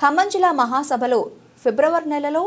ఖమ్మం జిల్లా మహాసభలో ఫిబ్రవరి నెలలో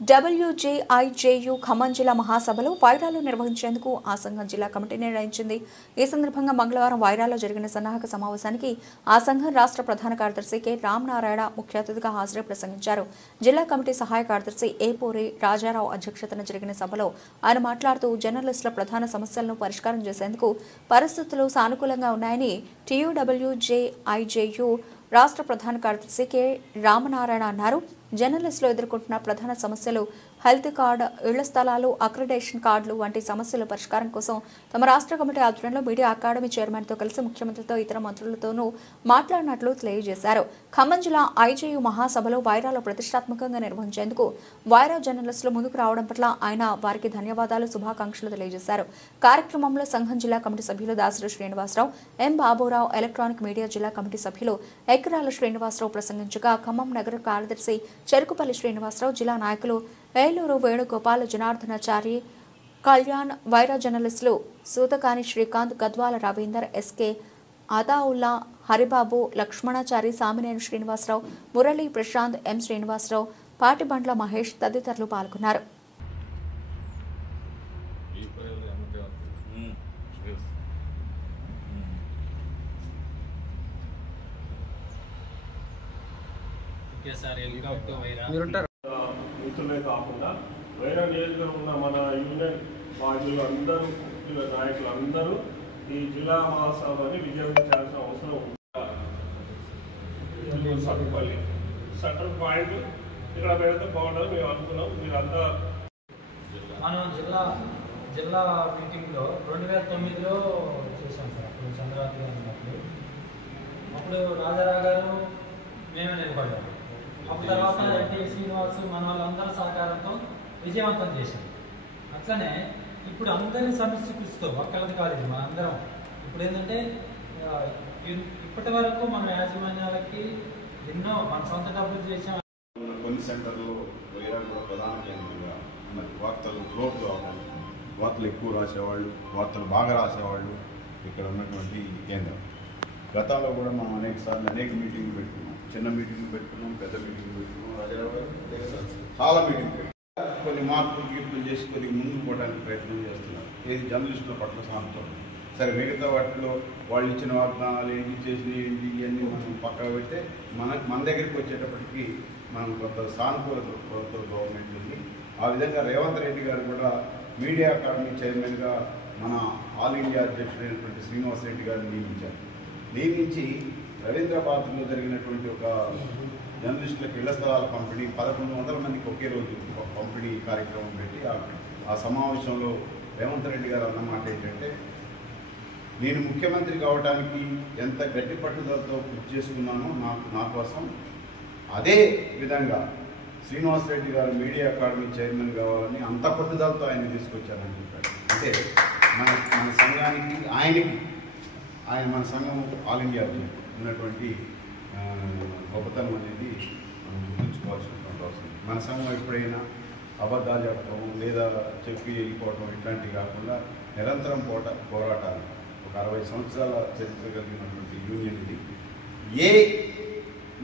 WJIJU ఖమ్మం జిల్లా మహాసభలో వైరాలు నిర్వహించేందుకు ఆ సంఘం జిల్లా కమిటీ నిర్ణయించింది. ఈ సందర్భంగా మంగళవారం వైరాలో జరిగిన సన్నాహక సమావేశానికి ఆ సంఘం రాష్ట్ర ప్రధాన కార్యదర్శి కె రామనారాయణ ముఖ్య అతిథిగా హాజరై ప్రసంగించారు. జిల్లా కమిటీ సహాయ కార్యదర్శి ఏ పోరి రాజారావు అధ్యక్షతన జరిగిన సభలో ఆయన మాట్లాడుతూ జర్నలిస్టుల ప్రధాన సమస్యలను పరిష్కారం చేసేందుకు పరిస్థితులు సానుకూలంగా ఉన్నాయని TUWJIJU రాష్ట్ర ప్రధాన కార్యదర్శి కె రామనారాయణ అన్నారు. జర్నలిస్టులు ఎదుర్కొంటున్న ప్రధాన సమస్యలు హెల్త్ కార్డు, ఇళ్ల స్థలాలు, అక్రిడేషన్ కార్డులు వంటి సమస్యల పరిష్కారం కోసం తమ రాష్ట్ర కమిటీ ఆధ్వర్యంలో మీడియా అకాడమీ చైర్మన్తో కలిసి ముఖ్యమంత్రితో ఇతర మంత్రులతోనూ మాట్లాడినట్లు తెలియజేశారు. ఖమ్మం జిల్లా IJU మహాసభలో వైరాలో ప్రతిష్టాత్మకంగా నిర్వహించేందుకు వైరా జర్నలిస్టులు ముందుకు రావడం పట్ల ఆయన వారికి ధన్యవాదాలు, శుభాకాంక్షలు తెలియజేశారు. కార్యక్రమంలో సంఘం జిల్లా కమిటీ సభ్యులు దాసరి శ్రీనివాసరావు, ఎం బాబురావు, ఎలక్ట్రానిక్ మీడియా జిల్లా కమిటీ సభ్యులు ఎకరాల శ్రీనివాసరావు ప్రసంగించగా ఖమ్మం నగర కార్యదర్శి చెరుకుపల్లి శ్రీనివాసరావు, జిల్లా నాయకులు ఏలూరు వేణుగోపాల్, జనార్దనాచారి, కళ్యాణ్, వైరా జర్నలిస్టులు సూతకాని శ్రీకాంత్, గద్వాల రవీందర్, SK అదావుల్లా, హరిబాబు, లక్ష్మణాచారి, సామినేని శ్రీనివాసరావు, మురళి, ప్రశాంత్, M శ్రీనివాసరావు, పాటిబండ్ల మహేష్ తదితరులు పాల్గొన్నారు. మిత్రులే కాకుండా వైరా నియోజకవర్గంలో ఉన్న మన యూనియన్ బాధ్యులు అందరూ, నాయకులు అందరూ ఈ జిల్లా మహాసభని విజయవంతం అవసరం ఉంది. సట్టుపల్లి సెంట్రల్ పాయింట్ ఇక్కడ పెడితే బాగుంటుంది మేము అనుకున్నాం. మీరంతా మనం జిల్లా మీటింగ్లో 2009లో చేశాం సార్. అప్పుడు చంద్రబాబు ఉన్నప్పుడు అప్పుడు రాజారావు గారు మేమే నిలబడ్డాము. అప్పుడు తర్వాత ఎన్టీ శ్రీనివాస్ మన వాళ్ళందరి సహకారంతో విజయవంతం చేశాం. అట్లనే ఇప్పుడు అందరినీ సమీక్షిస్తూ ఒక్కరిది కాదు, మన అందరం ఇప్పుడు ఏంటంటే ఇప్పటి వరకు మన యాజమాన్యాలకి ఎన్నో మన సొంత డబ్బులు చేసాం. కొన్ని సెంటర్లు వైరా కూడా ప్రధాన కేంద్రంగా వార్తలు గ్రోత్ కావాలి, వార్తలు ఎక్కువ రాసేవాళ్ళు, వార్తలు బాగా రాసేవాళ్ళు ఇక్కడ ఉన్నటువంటి కేంద్రం. గతంలో కూడా మనం అనేక మీటింగ్లు పెట్టుకున్నాం, చిన్న మీటింగ్లు పెట్టుకున్నాం, పెద్ద మీటింగ్లు పెట్టుకున్నాం. రాజారావు గారు చాలా మీటింగ్లు పెట్టుకున్నాం. కొన్ని మార్పులు గీర్పులు చేసి కొద్దిగా ముందుకు పోవడానికి ప్రయత్నం చేస్తున్నారు. ఏది జర్నలిస్టుల పట్ల సాంతం. సరే, మిగతా వాటిలో వాళ్ళు ఇచ్చిన వాగ్దానాలు ఏంటి, చేసినవి ఏంటి, ఇవన్నీ మనం పక్కన పెడితే మన దగ్గరికి వచ్చేటప్పటికి మనం కొంత సానుకూలత గవర్నమెంట్ ఉంది. ఆ విధంగా రేవంత్ రెడ్డి గారు కూడా మీడియా అకాడమీ చైర్మన్గా మన ఆల్ ఇండియా అధ్యక్షుడైనటువంటి శ్రీనివాస్ రెడ్డి గారిని నియమించారు. నియమించి రవీంద్రాబాద్లో జరిగినటువంటి ఒక జర్నలిస్టులకు ఇళ్ల స్థలాల పంపిణీ 1100 మందికి ఒకే రోజు ఒక పంపిణీ కార్యక్రమం పెట్టి ఆ సమావేశంలో రేవంత్ రెడ్డి గారు అన్నమాట ఏంటంటే, నేను ముఖ్యమంత్రి కావడానికి ఎంత గట్టి పట్టుదలతో కృషి చేసుకున్నానో నా కోసం అదే విధంగా శ్రీనివాస్ రెడ్డి గారు మీడియా అకాడమీ చైర్మన్ కావాలని అంత పట్టుదలతో ఆయన తీసుకొచ్చారని చెప్పారు. అంటే మన సంఘానికి ఆయన మన సంఘం ఆల్ ఇండియా ఉన్నటువంటి గొప్పతనం అనేది మనం గుర్తుంచుకోవాల్సినటువంటి అవసరం. మన సంఘం ఎప్పుడైనా అబద్ధాలు చెప్పడం లేదా చెప్పి వెళ్ళిపోవటం ఇట్లాంటివి కాకుండా నిరంతరం పోరాటాలు. ఒక 60 సంవత్సరాల చరిత్ర కలిగినటువంటి యూనియన్ ఇది.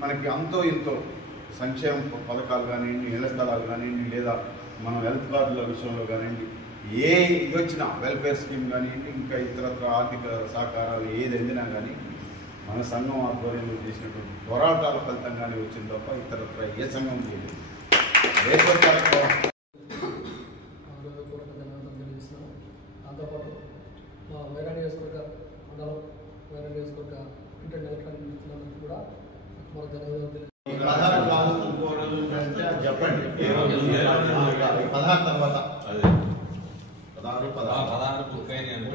మనకి అంతో ఇంతో సంక్షేమ పథకాలు కానివ్వండి, ఇళ్ల స్థలాలు కానివ్వండి, లేదా మనం హెల్త్ కార్డుల విషయంలో కానివ్వండి, ఏ ఇది వచ్చినా వెల్ఫేర్ స్కీమ్ కానివ్వండి, ఇంకా ఇతరత్ర ఆర్థిక సహకారాలు ఏది అందినా కానీ మన సంఘం ఆధ్వర్యంలో చేసినటువంటి పోరాటాల ఫలితంగానే వచ్చింది తప్ప ఇతరత్ర ఏ సంఘం చేయలేదు. దాంతోపాటు మా వైరా నియోజకవర్గ మండలం, వైరా నియోజకవర్గ ప్రింట్ అండ్ ఎలక్ట్రానిక్ కూడా మన ధన్యవాదాలు. 16 చెప్పండి. 16 తర్వాత 16 బుక్ అయినాయి.